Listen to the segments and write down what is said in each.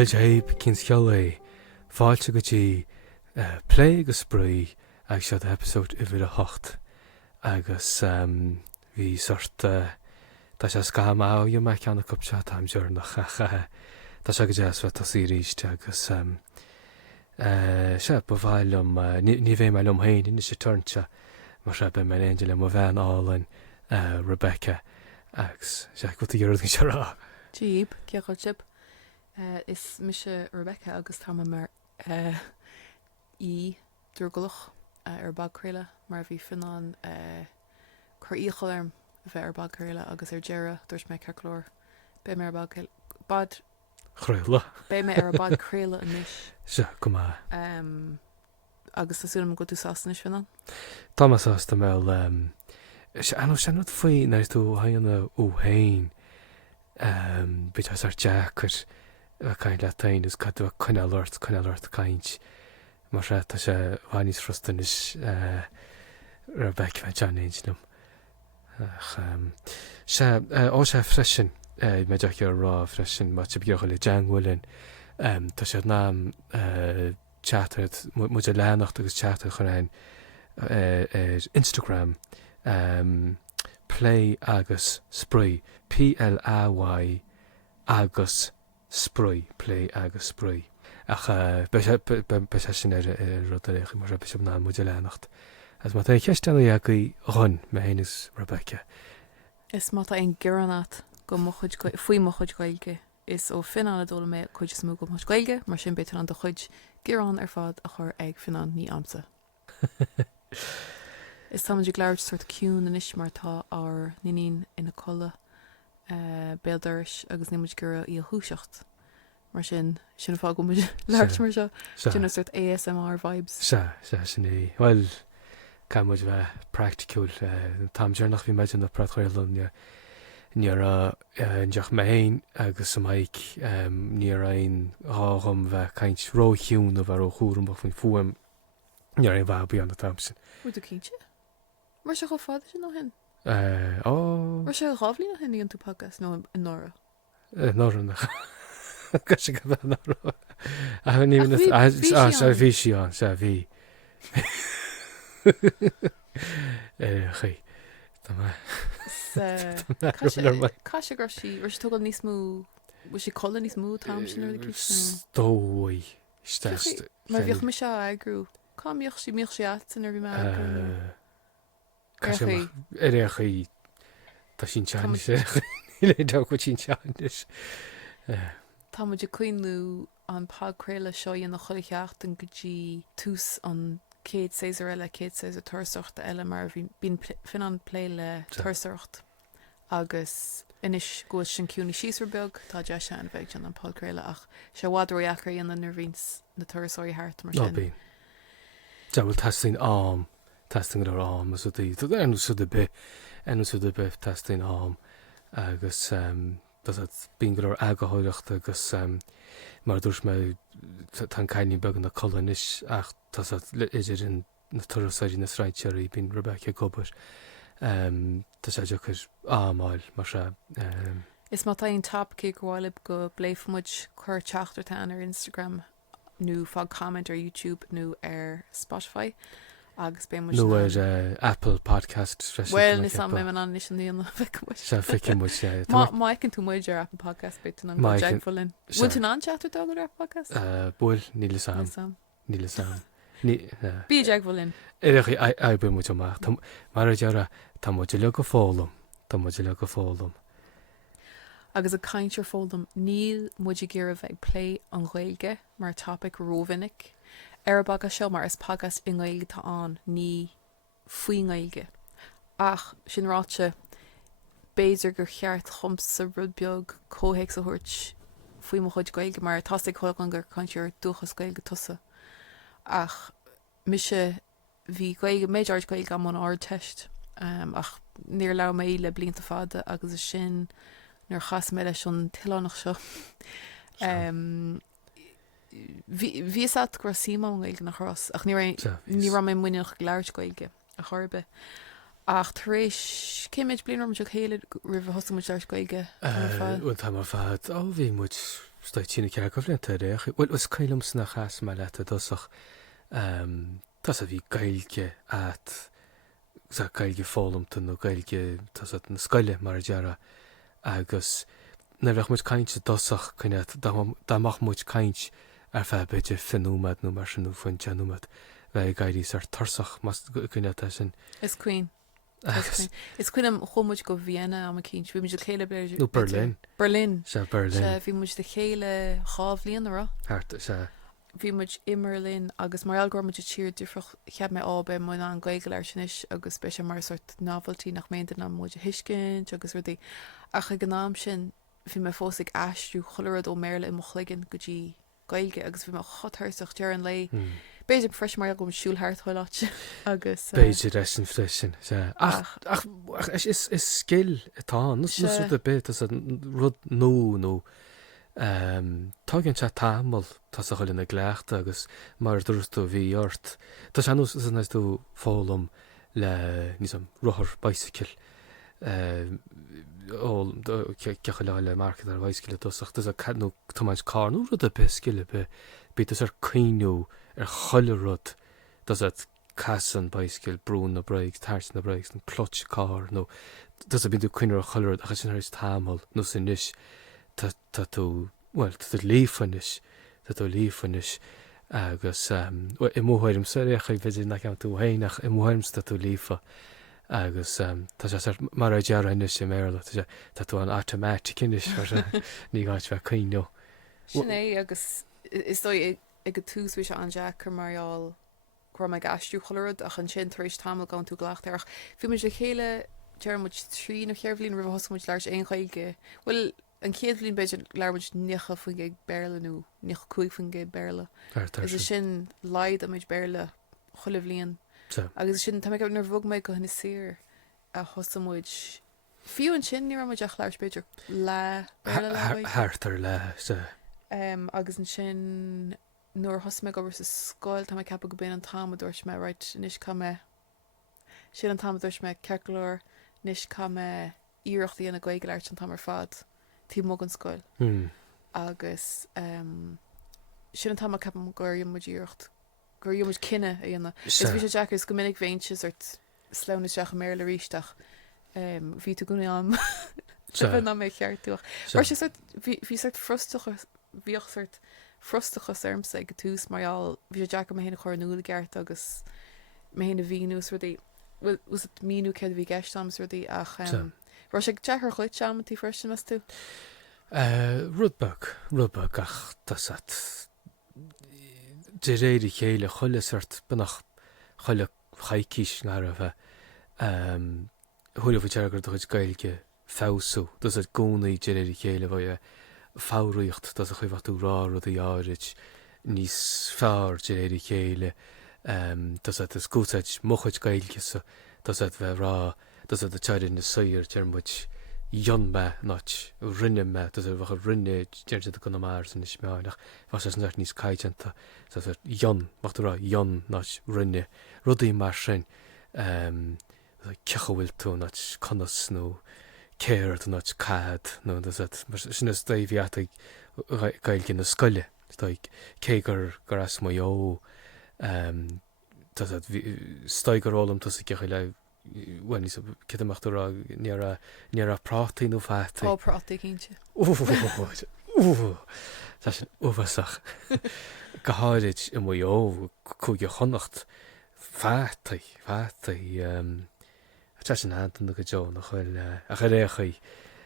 Well Jabe cyn sciol fáilte go dtí play agus spray ag siad episode I bhfuil a hocht agus bhí sort tá sé scam áú me ceanna cupse tam searnach tá sé go deasfa tá sí ríiste agus sé ba bhhailm ní bhéh me lomhéin in sé turnte mar sé be me angel mo bhean álainn Rebecca agus sé go dtíorú se rá. Jeep, ceachail sib. Is mise Rebecca agus tá mar í dúrgulach bag mar bhí finán chuir ícholarm bheith bag chéile agus Gera dúirt mé celór be mé bad chréile be mé bad chéile inis se go agus asúm go tú sasnis finán Táásta mé sé an senú faoí na tú haanna ó hain bit ar Jackar caiin le tain is cadú chuinealairt caiint mar sé tá sé bhainníos frustan is Rebecca bheith Janéidnam sé ó sé freisin mé deach ar rá freisin má te beocha le Jeanghfuilin tá sé nám chatad mu leannacht agus chatad chuin Instagram play agus spray PLAY agus spray play agus spray ach be sin rudaréich mar be ná mu lenacht as má cheistena agaí run me héananis Rebecca. Is má ein Giorraíonn go faoi mo chuid gailge is ó finán dóla mé chuid smú go mar gailge mar sin betar an do chuid Giorraíonn ar fad a chur ag finán ní amsa. Is táidir gléir suirt ciún in is mar tá ar níon ina colla béidirs agus nímuid gura í húiseacht mar sin fá go muid leirt mar seo sin suirt ASMR vibes. Se sin é well caimuid bheith practicúil táimsear nach bhí méid an na prachuirlunne níar deach mé héin agus sa maic níor aon ágham bheith caiint róhiún a bhar ó chúm ba faoin fuam níar é bhbí an na tamsin. Bú tú cínte? Mar se go fáda sin nó hen? Mar se rábhlí na hen íon tú podcast nó in Nora? Norannach go sé go bheith Nora. A bhí sí an se bhí. Chi Cá sé gur sí ru tu níos mú sé chola níos mú tam sin stói mar bhíoch me se agrú cáíoch sí míoch sé san ar bhí me réchaí tá sin tean sé le do go sin teanis. Tá muidir cuiinú an pagcréile seo dhéana nach choileach an gotí tús an céad séar eile céad sé thuirsocht eile mar bhín fin an pléile thuirsocht agus inis go sin cúna síosar beag tá de se an bheith an pagcréile ach se bhádroíachar íon an nervhís na thuirsáí háart mar sin. Tá bhfuil testing am testing ar am so dí enú su de be testing am agus bín go agathóireachta agus mar dúirs me tan caiinní began na colanis ach tá idir in na tuaí na sráidteirí bín Rebecca gobar tá sé deachar ámáil mar se. Is má taon tap cé goháilib go bléifmuid chuir teachtarta ar Instagram nó fág comment ar YouTube nó ar Spotify agus bé mu nó ar Apple Podcast Well ní sam mé an is an íon se fi mu má cinn tú muid ar Apple Podcast bit an Jackfolin. Bú tú an chatú dá ar podcast? Bhfuil níle sam níle sam. Bí Jackfolin. Éirechaí ebre mu amach mar deara tá muide le go fálam tá muide le go fálam. Agus a caiintear fóldam níl muidir ggéar a bheith play an ghailge mar topic róvinnic ar bag seo mar is pagas in ghailge tá an ní faoin ghailge ach sin ráte béidir gur cheart chumsa rud beag cóhéic sa thuirt faoi mo chuid ghailge mar táigh chuil an gur caiintear dúchas ghailge tusa ach mise bhí ghailge méidir ghailge am an áir teist ach níor le mé le blianta fada agus is sin nar chas mé leis an tiánach seo. Bhí gur síá gailge nach ras ach ní ra mé muineach leir gailge a chorbe ach taréis céimiid blianar se chéile rih hosamid leis goige bhfuil tá mar fad ó bhí muid stoitína ce go bhlinta réach bhfuil was caiilms na chas me leta dosach Tás a bhí gailge at sa gailge fólamta nó gailge tas na scoile mar deara agus na bheith muid caiinte dosach chuine dáach muid caiint ar fe beidir finúmad nó mar sinú faoin teanúmad bheith gaiirís ar tarsach chuine sin. Is Queen. Is cuiinem chomuid go Vienna am cinint bhí mu chéile beir nó Berlin. Berlin Se Berlin. bhí mu de chéile chábhlíon ra. Se Bhí muid Imerlin agus mar algóir muid tíir difrach cheap mé ábe mu an gaige leir sinis agus be sem mar sort novelty nach méint an muid hiiscin agus ruí acha gnáam sin bhí me fósigh eistú cholarad ó méle i mo chligan gotí gaige agus bhí me chotarach dear an lei. Béidir freis mar gom siúlthart choiláte agus Béidir leis an freisin ach is skill atá nu a bit rud nó tágann se tamil tá a chuil na gléachta agus mar dúirú bhí ort. Tá se san tú fólam le níos an ruthir bicycle cecha le market ar bhaiscile dosach a cadú tomáid cáú rud a be skille be bítas ar cuiinú ar choile rud das casan bicycle brún na brakes tart na brakes an clutch car nó das a bíú cuiinear a choile a sin is tamil nó sin níis tá tú well tá lífanis tá tú lífanis agus i móhairm sa récha bheidir nach an tú héinach i móhairms tá tú lífa agus tá sé mar a dear inis sem méla tá tú an automatic inis ní gáit bheith cuiinú. Sinné agus is dói ag go túsú se an Jack chu marall chu me gasú cholarad ach an sin taréis tamil gan tú ghlaachtarach. Bhí mu de chéile dear mu trí nach chearblín rih hosamid leis ein chaige. Well an céadlín beidir leirmuid nicha fan ag béirleú nich cuaig fan gé béirle. Is sin leid amid béirle chollehblíon. Agus sin tá nar bhg méid go hinna sir a hosamid fiú an sin ní muid ach leir beidir Hartar le se. Agus an sin nuair hosme go sa scoil tá cepa go ben an támadúirt me right níos came sin an támadúirt me ceirlóir níos came íireachtaí ana gaige leirt an tamar fad tí mó an scoil agus sin an tam cepa gur mu díocht gur mu cinenne ana is bhí sé Jackgus go minic véintes art slena seach mé le ríisteach ví tú gona am na mé cheartúach hí frustrachas bhíocht frustachas armsa go túús marall bhí Jack mé héna choir núla geart agus mé héna víús ruí was het míú ce bhí geistams ruí ach Ro sé Jackar chuid seamantí freisin mas tú? Rudbach ach tá de réidir chéile choilesart benach choile chaicís gar a bheith thuúla bh teagar do chuid gailge fású, dus a gcónaí de réidir chéile bh fáíocht dat a chuhhatú rá rud a áirid níos fearr de réidir chéile das is gúteid mochuid gailge das bheith rá das a teirn na saoir tearmid Jon me nát rinne me dat bh rinne déirte go mar san is meánach was net níos caiitenta Jon macht ra Jon nát rinne rudaí mar sin cechahfuil tú nát conas nó céir nát cad nó sin is daobhíata gail gin na scoile cégur gur as mai ó staigerálam tu cecha le when is kitachtar ní a prátaí nó fátaí. Á prátaí cínte. Tá sin uhasach. Go háirid i mo chuige chonacht fátaí tá sin antan go Jo nach chuil a chu réchaí.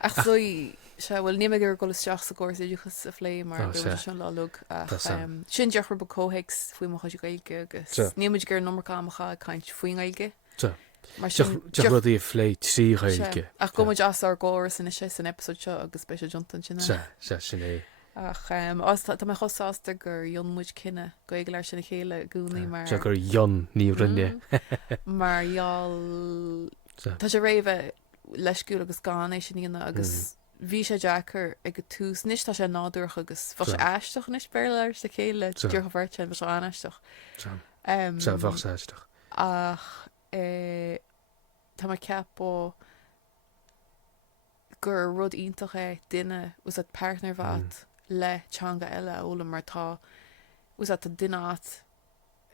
Ach slóí se bhfuil níime gur go isteach sa gcóirsaúchas a phlé mar sin lálug sin deachar ba cóhés faoi mo chuid gaige agus níimiid gur nómarcámacha caiint faoin gaige. Rudí a phlé tríchaige. Ach gomuid as ar gáir san sé san episód seo agus be Johnson sin. Se sin é. Ach tá me chosáasta gur Jonmuid cinenne go ag leir sinna chéile gúnaí mar. Se gur Jon ní rinne. Marall Tá sé réomh leisciú agus gáéis sin íana agus bhí sé Jackar ag go túús níos tá sé nádúach agus fa sé eisteach níos beir sa chéile dúcha bhirte bh se aneisteach. Se bhachséisteach. Ach tá tá mar ceap ó gur rud ítach é duine was at partner bhat le teanga eile óla mar tá was at a duine at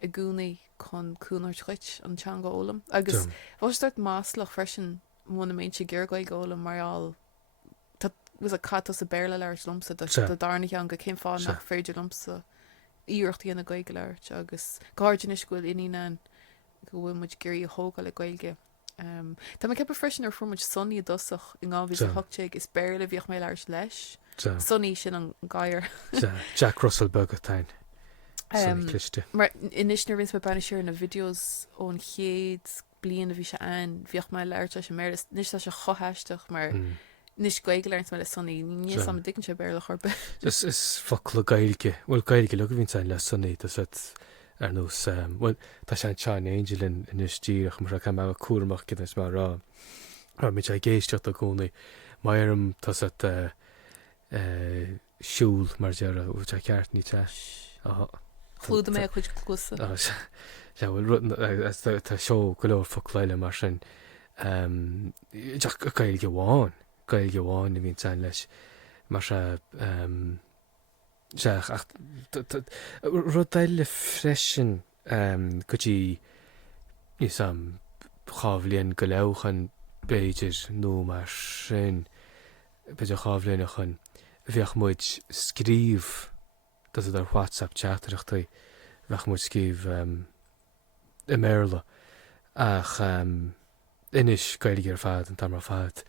i gúnaí chun cúnar chuit an teanga ólam agus bhil start máslach freisin mna mé sé ggéirgail óla marall was a cat a béle leir lumsa de darna an go cin fá nach féidir lumsa íochttaí anna gaige leirt agus gáin is goil iní go bhfuil muid gurí hóga le gailge. Tá me cepa freisin ar formuid sonní a dosach in gáhí a hotéig is béle bhíoh mé leir leis. Sonní sin an gaiir. Jack Russell Bugatain. Mar inisnar vins me banna siir na videos ón chéad blian a bhí se an bhíoh me leir se mé níos se chohaisteach mar níos gaige leirint me le sonní níos sam dicinn sé béle chorbe. Is fola gailge bhfuil gailge le bhín sein le sonní ar nós bhfuil tá sé an China Angel in istíach mar cha me cuaach cin is mar rá mit sé géisteach a gúnaí mairm tá siúl mar dearra ú ceart ní te. Chlúda mé chuid clusa. Bhfuil tá seo go leir foléile mar sin gailge bháin i bhín sein leis mar rud éile freisin gotí ní sam chábhlíonn go leabchan béidir nó mar sin beidir chábhlíonach chun bheoh muid scríomh dat ar WhatsApp chatachtaí bheoh muid scríomh i méle ach inis gaiige ar fad an tamar fad.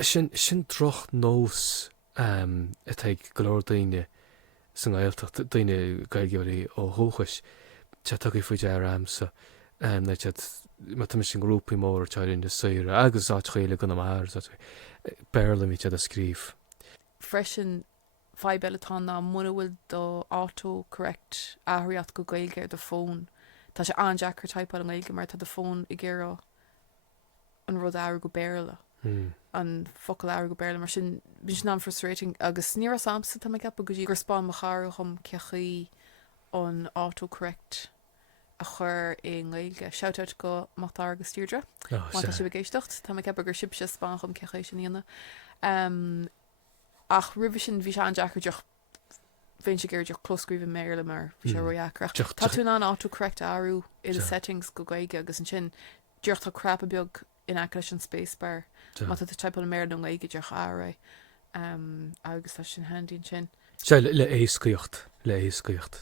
Sin troch nós ag golóir daine san gailteach daine gailgeirí ó thuchas te tuí faoi de amsa tá sin grúpaí mór teirn de suire agus á chéile go mar béla mí a scríb. Freisin fe belletá ná muna bhfuil do autocorrect áíat go gailge ar de fón. Tá sé anjackar type an gailge mar tá de fón i ggéire an rud áir go béle. An focail áir go béle mar sin bis ná frustrating agus ní samsa tá cepa go dtí gur spáin mar chair chum cechaí an autocorrect a chur é gailge. Shoutout go mátá agus tírdre si begéistecht Tá cepa gur sib se spáin chum cecha sin íana. Ach rih sin bhí se an Jackar deoch féin sé gur deoch closcríomh méile mar bhí sé roiachreacht. Tá tú ná autocorrect áú i the settings go gaige agus an sin deocht tá crap a beag in aclaisi an spacebar má tá type an méir an gaige deoch ára agus tá sin handín sin. Se le éiscíocht le éiscíocht.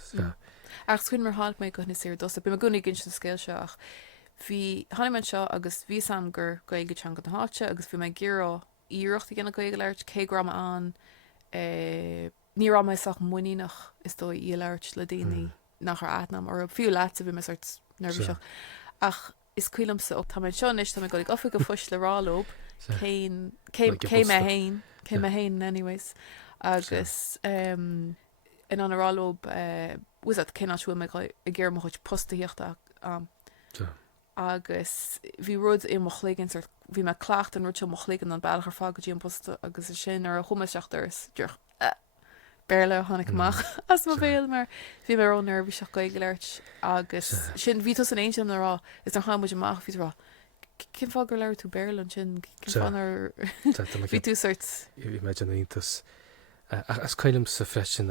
Ach chuin mar hált mé go na séir dosa, be me gúna gin sin scéil seach. Bhí Hanman seo agus bhí sam gur gaige teanga an háte agus bhí me gírá íireachta gana gaige leirt cé gram an ní ra meach muíach is dó í leirt le daoine nach ar atnam ar fiú láta bhí me sort nervviseach ach is cuilamsa op tá seo is tá go ofa go fuis le rálób cé me hain anyways agus in an rálób was cinnáú me i ggéir mo chuid postaíochtta agus bhí rud i mochlégan bhí me clacht an ruú mochlégan an bailachar fá go dtí an posta agus is sin ar a chumaseachtas dúch béle hánig amach as má bhéal mar bhí mar ón nervhí seach gaige leirt agus sin ví an éim nará is ar chamuid amach ví rá cin fá gur leir tú béle an sin ví tú sort bhí me an ítas as chuilm sa freisin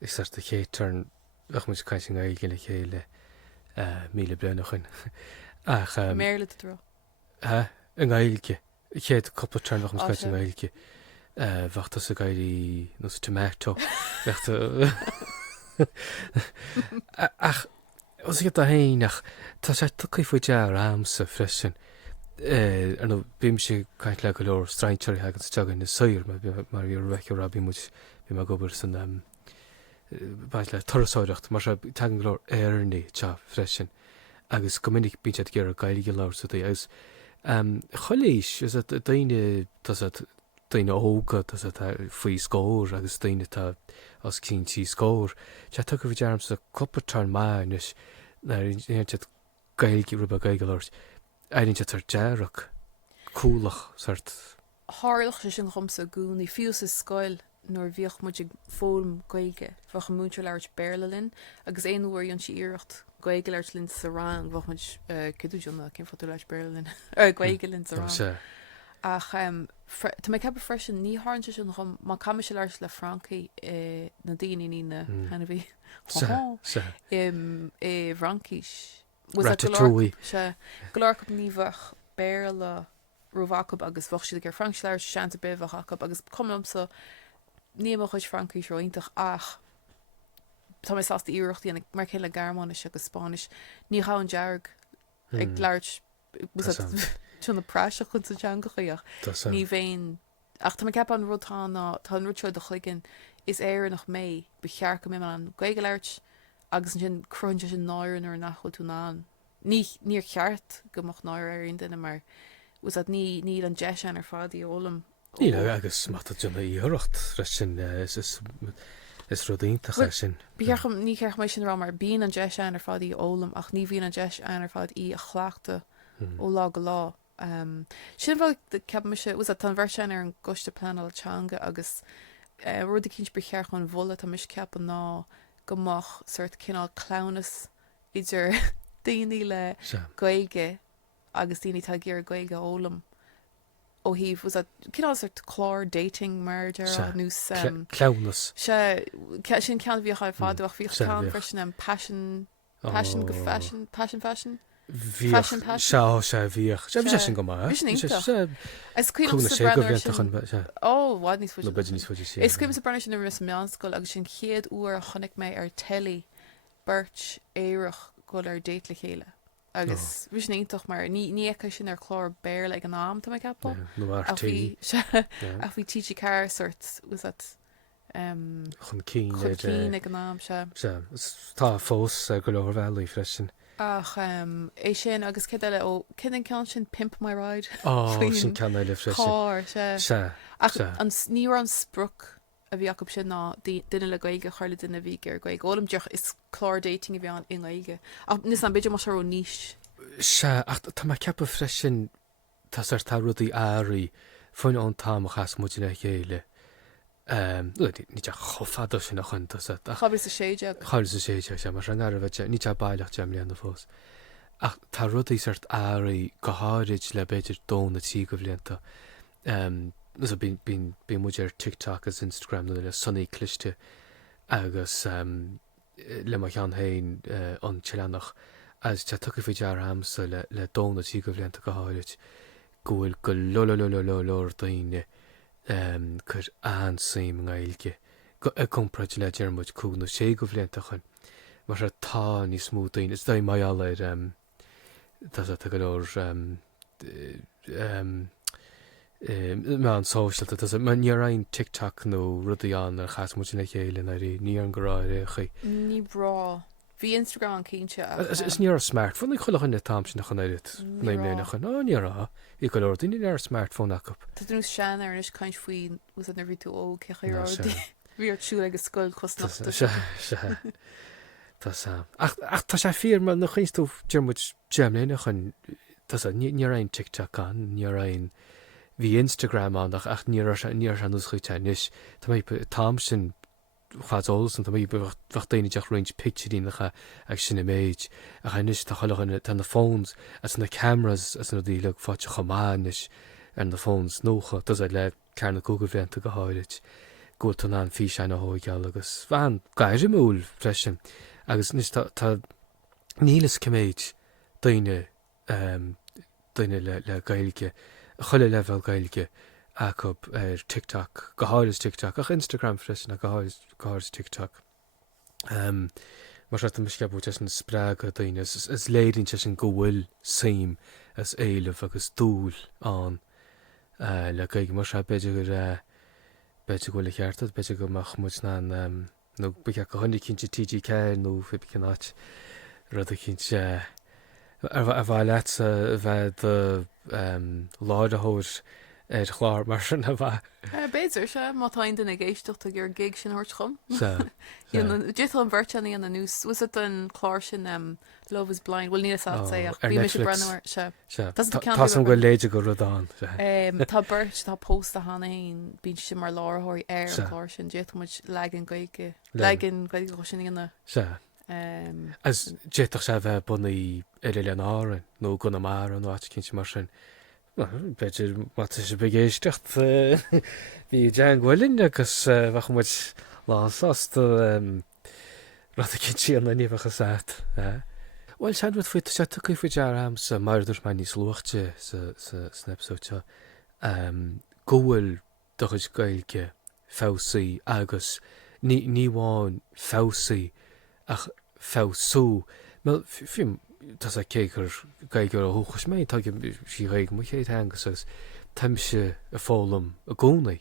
is ar de chétarn ach mu caiin gaige le chéile míle brenachchan ach méle rá an gailge chéad coppla turnach mu caiin gailge bhachttas a gaiirí nó tomato ach os get a héach tá sé tuí faoi dear amsa freisin ar nó bím sé caiint le go leor strainteir hagan tegan na saoir mar bhí reice rabí mu bhí mar gobar san bait le toráireacht mar se tegan glór airní te freisin agus gomininic bí gur a gaiige leir sa agus choléis is daine daine ógad faoi scór agus daine tá as cintí scór te tu go bh dearm sa coppatar máis gailgi rub a gaige leirt éint ar dearach cúlach sort hálach sé sin chumsa gún í fiú sa scoil nóir bhíoch mu fóm gaige fa múntre leirt béle linn agus éonhhair an si iirecht gaige leir linn sa rang bhach muid ciúna cin fotú leis Berlin gaige linn sa rang. Ach tá mé cepa freisin ní háinte sin chum má cam se leir le Francaí na daoine ína hena bhí i Francais se golár go níomhah béir le rohhacha agus bfach siad gur Franc leir seanta befhacha agus cumlamsa níam chuid Francais roiintach ach tá mé sásta íireachtaí ana mar chéile Gearmánis agus Spáis ní há an dearg ag leirt tuna práiseach chun sa teangachaíoch ní bhéin ach tá ceap an rudtá tá an rudseid do chuigen is éar nach mé bechear go mé an gaige leirt agus sin crunte sin náirann ar nachfuil tú ná níor cheart gomach náir ar on duine mar was dat ní an deis an ar fád í ólam ní agus mata duna íoracht sin is rudínta sin Bíarcham ní ceach mé sin rá mar bíon an deis an ar fád í ólam ach ní bhíon an deis an ar fád í a chhlaachta ó lá go lá sin bhil ceap me se was tan bhar sin ar an goiste planal teanga agus rud a cinint bechear chun bhla tá mis ceap an ná gomach suirt cinál clownas idir daoine le gaige agus daoine tá gur gaige ólam ó híh was cinál suirt chlár dating merger nús clownas sin cean bhí chaid fáú ach bhí cean freisin an passion go fashion seo sé bhíoch sé sin go má Iscuim sa brenne sin ris meánscoil agus sin chéad uair chonig mé ar tellí beirt éireach go ar déit le chéile agus bhís níintach mar ní echa sin ar chlár béir le an nám tá cappa a bhí TG car sort was dat chun cí ag an nám se tá fós go leir bhealaí freisin ach é sin agus ce eile ó cin cean sin pimp my ride sin cean le freisin an níor an spruc a bhí acu sin ná duine le gaige chuirla duine bhí gur gaig ólam deach is chlár dating a bhí an ingaige ach níos an beidir mar ó níis se ach tá cepa freisin tá tá rudaí airí foiine an táachchas mu le chéile ní chofadó sin nach chun chair sa séide sé mar an bheite ní bailach team lean na fós ach tá rudaí sart airí go háid le beidir dóna tí go bblianta bí muidir TikTok agus Instagram le sunnaí cliste agus le mar chean hain an Chileannach as te tucha fé dear hamsa le dóna tí go bblianta go háid gohfuil go lololololor daoine chur ansaim gailge go compráid le dearmid cúna sé go bblianta chun mar se tá ní smúdain is dá maiall ar tá go leir me an sóisiilta man níaraon TikTok nó rudaí an ar chas mu le chéile na ní an goráir chu ní bra hí Instagram an cínte is níar smartphone ag chulachan na tam sin nach chunéirit néimlénach an nírá í go leir daoine ar smartphone acu Tá dú sean ar is caiint faoin was an ví tú ó cechéráí bhíar siú agus scoil cosna Tá sam ach tá sé fír man nach chinstú dearmid gemléine chun ní raon TikTok an ní raon hí Instagram annach ach níor an ús chuite níos Tá mé tam sin chaálas an mí bfach daine deach roiint picturínacha ag sinna méid a chanis tá choilechan tan na phones as na cameras as na dí le fáte chomáis ar na phones nócha tas le cearna Google bhéanta go háirit go tan an fi sein na hóigeall agus bhean gaiidir múl freisin agus níos tá nílas cemméid daine le gailge chuile level gailge acu ar TikTok go háiris TikTok ach Instagram freisin a go háiris TikTok mar se mis ceapú te an sppraag a daine is léidirn te sin go bhfuil saim as éileh agus dúil an le gaige mar se beidir gohfuil cheartad beidir go mach mu ná nó be go chunig cinnte TGK nó fi náit rud a cinnte a bhaid le a bheith de láid a thóir ar chlár mar sin a bheith. Béidir se mátáin den géistecht a gur gig sin hort chum. Dit an bhirteanní an nús was it an chlár sin Love is Blind bhfuil níos sé bhí me brenneir se. Tá an go léide go rudáin. Tá beirt tá post a hanain bín sin mar láthirí ar chlár sin dé mu legin gaige legin gaige sin inna. As jetach sé bheith bunaí le an áin nó gona mar an áit cin mar sin. Beidir mat sé begéistecht hí dean ghfuilinn agus bhacha muid lásásta ra cin si an naníomfacha sát. Bhil sean bud fuit sé tuí fao dear am sa maridir mai níos luachte snapsóte ggóhfuil dochas gailge fásaí agus ní bháin fásaí ach fású fim tas a cégur gaigur a thuchas mé tá sí réig mu chéad agus agus taimse a fálam a gcónaí.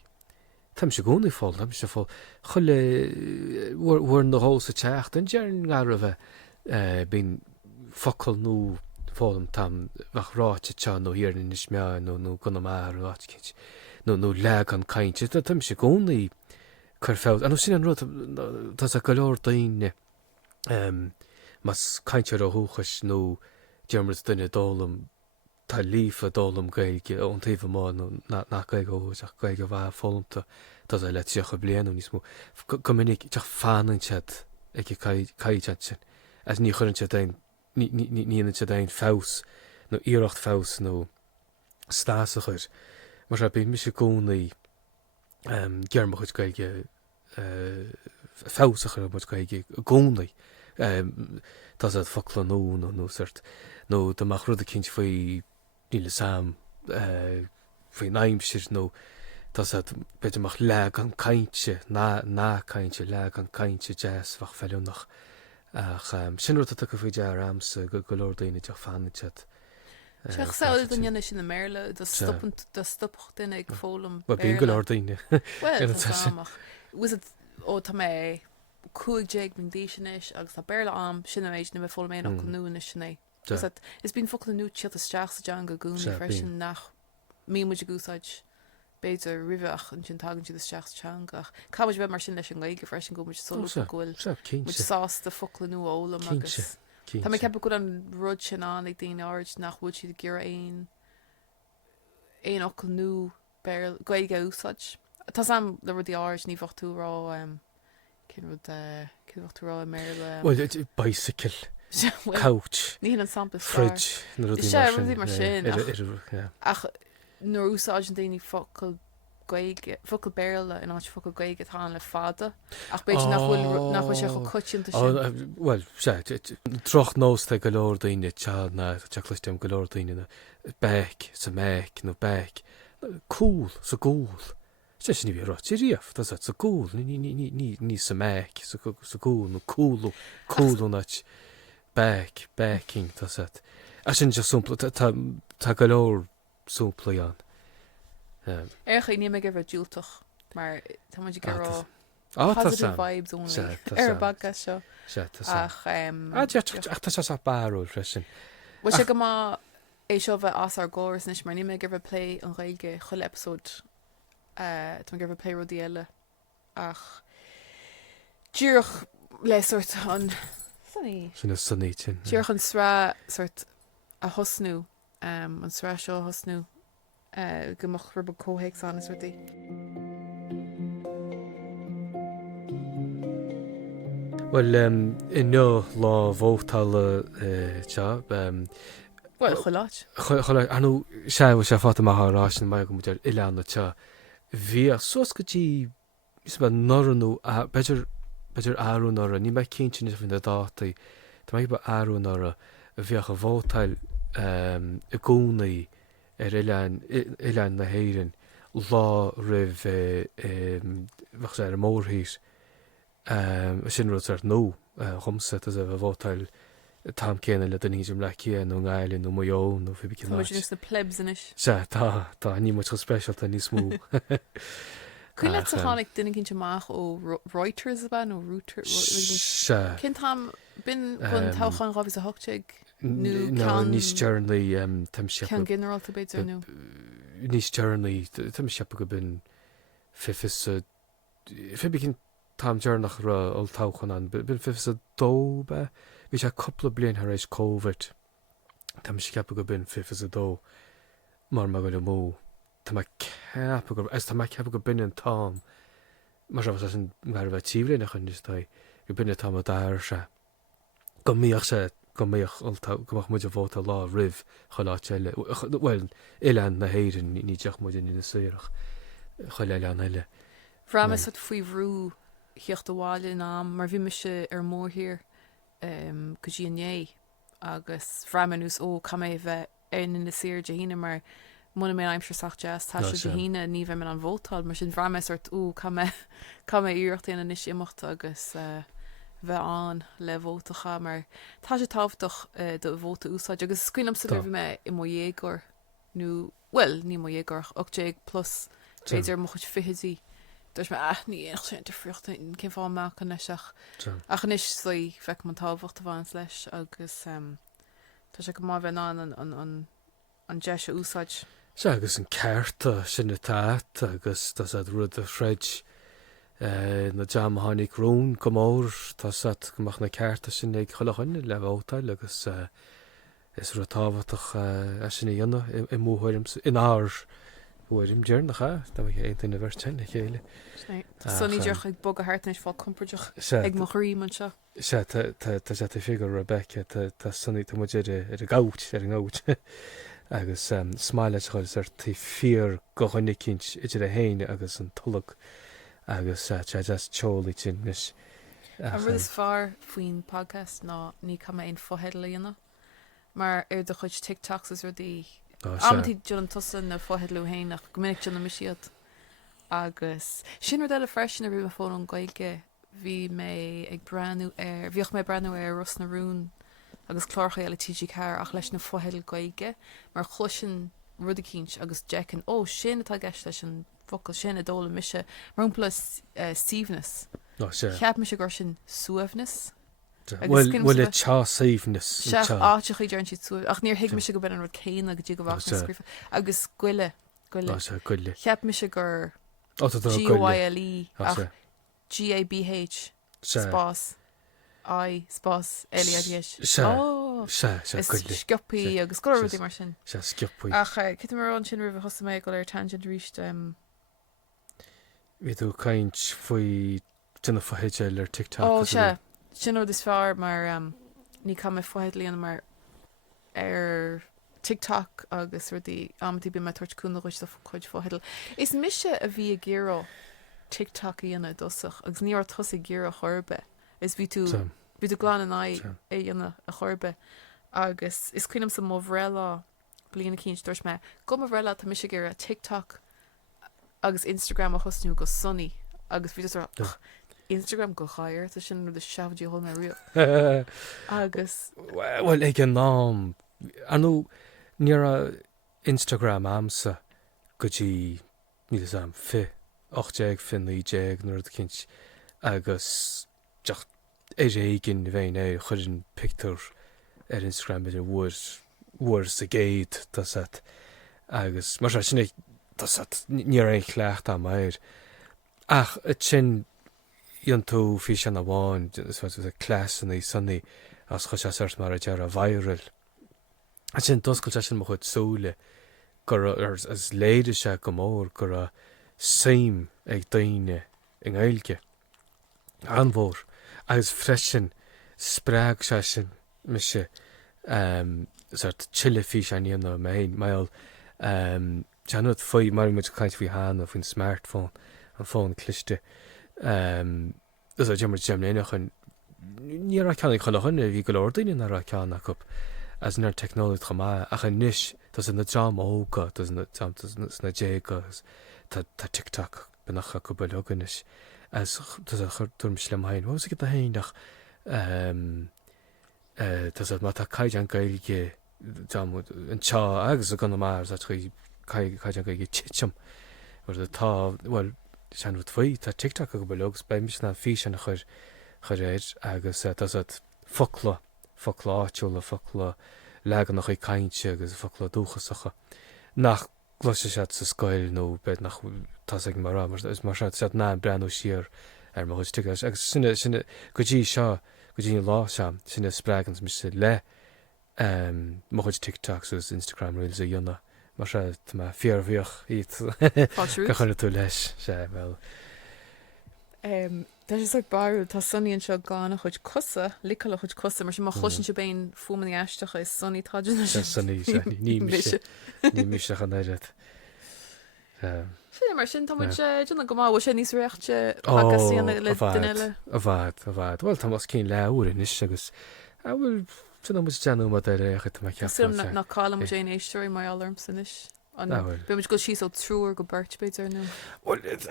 Taimse gcónaí fáil, taimse fáil chuile bhar na hó sa teach an dearan gar a bheith bín focail nó fálam tam bheith ráte te nó hiarna is mea nó gona mar ráte nó le an caiinte, taimse gcónaí chur fáil. An sin an rud tas a go leor daoine mas caiintear a thuchas nó dearmid duine dólam tá lífa dólam gailge ón taobh má nach gaige óach gaige bhá fólamta tá a le tíocha blianú níos mó go minic teach fanansead ag caiide sin as ní chuann dain níana se dain fás nó íirecht fás nó stásachuir mar a bíon mis gcónaí gearmach chuid gaige fásachar mu gaige gcónaí Tás a focail nó suirt nó doach rud a cinint faoi níle sam faoi naimsir nó Tás beidirach le an caiinte ná caiinte le an caiinte jazz fach fellúnach ach sin ru go faoi dear amsa go leor daoine teach fannaid. Seach saoil don dhéana sin na méle de stoppach duine ag fólam bí go leor daoine. Was it ó tá mé cúig min díisiis agus tá béle am sinna méid na bh fóla méon go nuúna sinné. Is bín focail nú siad isteach sa dean go gúna freisin nach mí muid a gúsáid beidir riveach an sin tagann siad isteach teangach. Cabid bheith mar sin leis an gaige freisin go muid solo gohfuil muid sásta focail nú ólam agus. Tá mé cepa go an rud sin an ag daon áid nach bhfuil siad Giorraíonn éon ocail nú gaige úsáid. Tá sam le rudí áir ní bhachtú rá cin bhachtú rá méile. Well, bicycle, couch, ní an sample fridge, na rudí mar sin. Ach nuair úsáid an daoine focail béile in áit focail gaige tá le fada ach beidir nach bhfuil sé go cuiitianta sin. Well, troch nós go leor daoine teadna teachlistem go leor daoine na beic sa méic nó beic cúl sa gúil. Sé sin bhí rá tííomh tá sa gúil ní sa méic sa gúil nó cúlú nait beiking tá a sin súmpla tá go leor súmplaán. Écha ní me gur bh dúltach mar tá gur positive vibes ar bagga seo ach tá se barú freisin. Wa sé go má é seo bheith as ar ggóras nis mar ní me gur bh play an réige chuil episód tá gur bh play rodí eile ach dúrach le suirt an sinna sanní sin. Dúrach an srá suirt a hosnú an srá seo hosnú gomach rubber cóhéic an is rudí. Well, in nó lá bhótála te Well, choláit. Choláit, anú sé bh sé fáta marthrásin mai go muidir ileanna te. Bhí a sos gotí is bh norranú beidir áún ára, ní mai cintin is fin na dátaí, Tá mai ba áún ára a bhíoch a bhótáil i gcónaí ar ilean na héireann lá rih bhach sé ar mórthís sin rud ar nó chumsa a bh bhótáil tam céanna le den híidir le céan nó gáilinn nó mó nó fi Tá na plebs inis. Se tá ní muid go speisialta ní smú. Cuí le a tháinig duine cinnte amach ó Reuters a bheith nó Reuters. Cin tam bin chun táchan rábhís a hoteig nó níos tearnaí tam siapa. Cean generalta beidir nó. Níos tearnaí tam siapa go bin fifis fi cinn tam tearnach ra ó táchan an bin fifis a dó be. Bhí sé coppla blion ar éis COVID. Tá ceapa go bin fifis a dó mar me go le mó. Tá ceapa go bin an tám mar sin gar bheith tíbli nach chun istá go binne tá dáir se go míoch sé go méoch gomach muid a bhóta lá rih choláteile well ilean na héidir ní deach muid in na suúach choile lean eile. Bhramas at faoi bhrú hiocht bháile in am mar bhí me se ar mórthír go dtí ané agus bhramanús ó cam é bheith in na sir de híine mar muna mé aimsir saach jazz tá se de híine ní bheith me an bhótáil mar sin bhramas ort ó cam é íocht in is imachta agus bheith an le bhótacha mar tá sé tábhaach do bhóta úsáid agus scuinam sa bhí me i mo dhégur nó well ní mo dhégur 8 plus féidir mo chuid fihidí. Dus me ní éach sé de frucht in cin fá meach an seach achan is slí feic man tábhacht a bhain leis agus tá sé go má bheith an de se úsáid. Se agus an ceirta sinna táit agus tá rud a Fred na jam hánig rún go mór tá gomach na ceirta sin ag cholachaine le bhótáil agus is ru táhaach sinna dhéanana i móthairim in áir bhfuirim dearnacha tá éanta bhar tena chéile. Sonní deoch ag bog a háirtnééis fá compmpairteach ag mo choí man seo. Se tá sé figur Rebecca tá sunní tá muidir ar a gáit ar an gáit agus smáile chuil ar tí fíor go chuinnig cinint idir a héine agus an tulag agus just teolaí sin mis. A ru is fearr faoin podcast ná ní cum éon fohead leanana mar ar do chuid TikToks is rudí amtí John an tusan na fohead le héinach gomininic John na misisiad agus sin ru eile freisin a ru a fón an gaige bhí mé ag breanú air bhíoch mé breanú ar Ros na Rún agus chlárcha eile TG Car ach leis na fohead gaige mar chluisin rudí cinint agus Jackan ó sin atá gceist leis an focail sin a dóla mise marúmpla Stevenness. Cheap me se gur sin suamhnas. Bhfuil le tá saomhnas Seach áteach í dearn si tú ach níor hiic me se go ben an ru céine a go dtí go bhach na scrífa agus gcuile cheap me se gur GYLE ach GABH spás I spás LEIDH scioppaí agus go ruí mar sin scioppaí ach cit mar an sin rih hosa méid go ar tangent ríist Bhí tú caint faoi duna fohéide ar TikTok ó se sin is fearr mar ní cum foihead líana mar ar TikTok agus rudí amtí be me tuirtúna chuid a chuid foiheadil. Is mise a bhí a ggéaró TikTok íana dosach agus níor thosa ggéar a chorbe is bhí tú glán an é dhéana a chorbe agus is cuiinem sa móhréile bliana cíns dúirs me go bhréile tá mise ggéar a TikTok agus Instagram a hosnú go sunny agus bhí Instagram go chair tá sin de seafdí hol na riamh agus well ag an nám anú níor a Instagram amsa go dtí ní am 8 fin 9 nuair cinint agus teach éigen bhéin é chuidir picú ar Instagram idir bhuair sa géad tá agus mar sinna níor é chleacht am mair ach sin Ion tú fi an a bháin a clásan í sunní as chu sé mar a dear a viral. A sin doscail sin mo chud súla gur as léidir se go mór gur a saim ag daine in éilge. Anmhór agus freisin sprág se sin me se chile fi an íonna méin meil teanad faoi mar mu caiint fao hána faoin smartphone an fón cliste. Is a jimmer gemnéach an ní ra ceanna cholachanna bhí go ordaine na ra ceanna cup as nar technolóid chamá ach an níis tas na jam óga tas na dégas tá TikTok benacha go beloganis as tas a chuirtúm slemhain hos get a héinach tas a mata caiid an gailge an teo agus a gan mar a chu caiid an gailge ticham or the tá well sean wat faoi tá TikTok go belogs bei mis na fi an chur réid agus dat folá legan nach chu kaintse agus folá dúchasacha nach glo se sa sskoil nó bed nach tá mar is mar se ná brenn siir ar mar sti agus sinne godí seo godí lá sinne spregans mis le mo TikTok sos Instagram reels a jonna mar se má fearhíoch ít go chunne tú leis sé well Tá is ag barú tá sunníonn seo gána chuid cosa licola chuid cosa mar sin má chlusin se ben fumaí eistecha is sunní táidir sanní ní mis an éiad. sé mar sin tá duna go máh sé níos reachte pagasíanana le duile. a bhd. Well tá mas cín leúrin is agus bhfuil tuna mu teanú mat récha me Sim ce. na cálam sé éisteir mai alarm san is. Be go sí ó trúr go birtbeidir nu.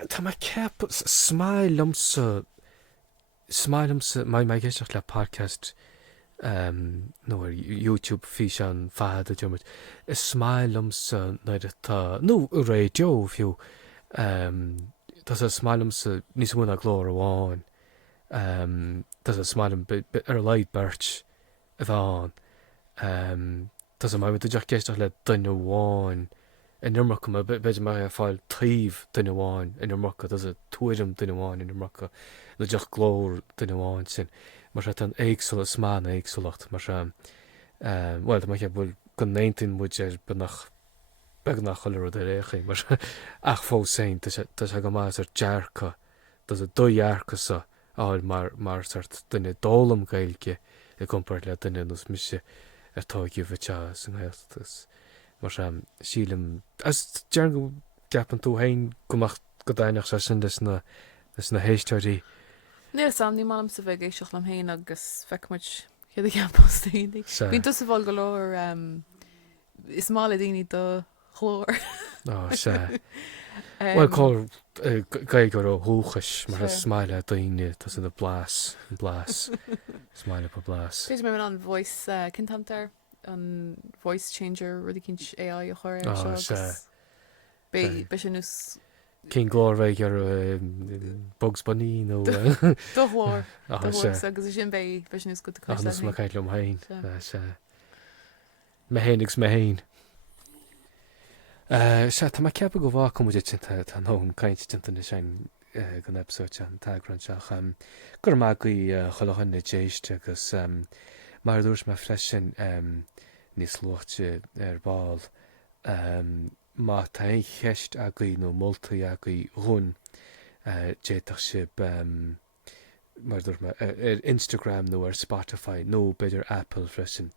Tá me ceap smáillamsa mai géisteach le podcast nó YouTube fi an fad a jomit. Is smáillamsa naidir tá nó radio fiú Tás a smáillamsa níos muna glór amháin. Tás a smáillam ar leid beirt a bháin. Tás a mai deach géisteach le duine bháin. In Nurmach me beidir me fáil tríomh duine bháin in Nurmach as a tuairim duine bháin in Nurmach le deach glór duine bháin sin mar an éagsúla smána éagsúlacht mar bhil me bhfuil go 19 muid benach begnach choir a récha mar ach fó sein tá se go más ar dearcha Tás a dóhearcha sa áil mar duine dólam gailge I compart le duine nos mise ar tágiú bhte san hetas. Mar sílim as dear go gapan tú hain gomach go dainach se sin na héisteirí. Níl sam ní mám sa bheith éisioach lam héin agus feicmuid chéad ceapáí. Bhín tu sa bháil go leir is mála daoine do chlór. Se Well có ga gur ó thuchas mar a smaile daoine tá a blas smaile pa blas. Féidir mé an voice cintantar an voice changer rudi cinn AI a chuir be sin nus cin glór ar Bugs Bunny nó dohlór agus sin be nus go má caiitlum hain me hénigs me hain. Se tá ceappa go bhá cumide tinta an hn caiint tinta sein gan episode an tagranseach gur má go cholachan na déiste agus mar dúirs me freisin níos luchte ar báil má tá é cheist a go nó moltaí a go rún déach si mar ar Instagram nó ar Spotify nó beidir Apple freisin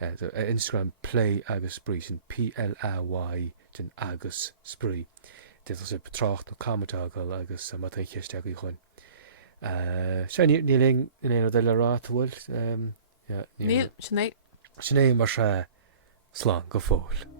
Instagram play agus sprí sin PLAY den agus sprí. Dit sé betracht nó kamtágal agus mat cheist a go chun. Se níling in éon deile ráhfuil Níl sinné sinné mar se slán go fóil.